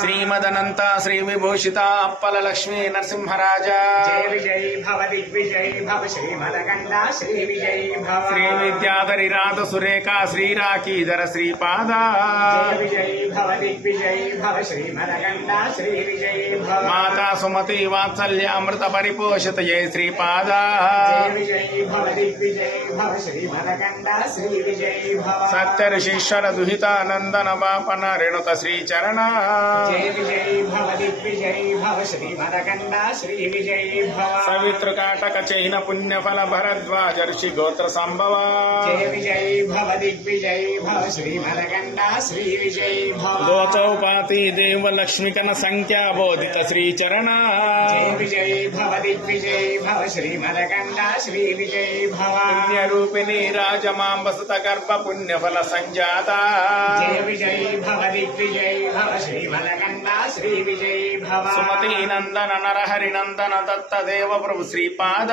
శ్రీమదనంత శ్రీ విభూషిత అప్పల లక్ష్మీ నరసింహరాజ జయ విజయీ భవ దిగ్విజయీ భవ శ్రీమదకండ శ్రీ విజయీ భవ శ్రీ విద్యాధరి రాధ సురేఖ శ్రీరాకీధర శ్రీపాద జయ విజయీ భవ దిగ్విజయీ భవ శ్రీమదకండ శ్రీ విజయీ భవ మాతా సుమతి వాత్సల్యామృత పరిపోషిత జయ శ్రీపాద జయ విజయీ భవ దిగ్విజయీ భవ శ్రీమదకండ శ్రీ విజయీ భవ సత్య ఋషీశ్వర దుహితానందన వాపన రేణుక శ్రీచరణ జయ విజయీ భవ దిగ్విజయీ భవ శ్రీమదకండ శ్రీ విజయీ భవ సవితృకాటక చైన పుణ్యఫల భరద్వాజ ఋషి గోత్ర సంభవ జయ విజయీ భవ దిగ్విజయీ భవ శ్రీమదకండ శ్రీ విజయీ భవ గోచౌపాతి దేవ లక్ష్మికన సంఖ్యాబోధిత శ్రీచరణ జయ విజయీ భవ దిగ్విజయీ భవ శ్రీమదకండ శ్రీ విజయీ భవ పుణ్యరూపిణి రాజమాంబసుత గర్భ పుణ్యఫల సంజాత జయ విజయీ భవ దిగ్విజయీ భవ శ్రీమదకండ శ్రీ విజయీ భవ సుమతి నందన నరహరి నందన దత్త దేవ ప్రభు శ్రీపాద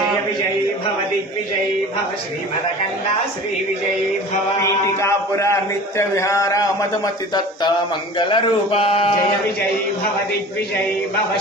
జయ విజయీ భవ దిగ్విజయీ భవ శ్రీమదకండ శ్రీ విజయీ భవ పీఠికాపుర నిత్య విహార మధుమతి దత్త మంగళ రూప జయ విజయీ భవ దిగ్విజయీ భవ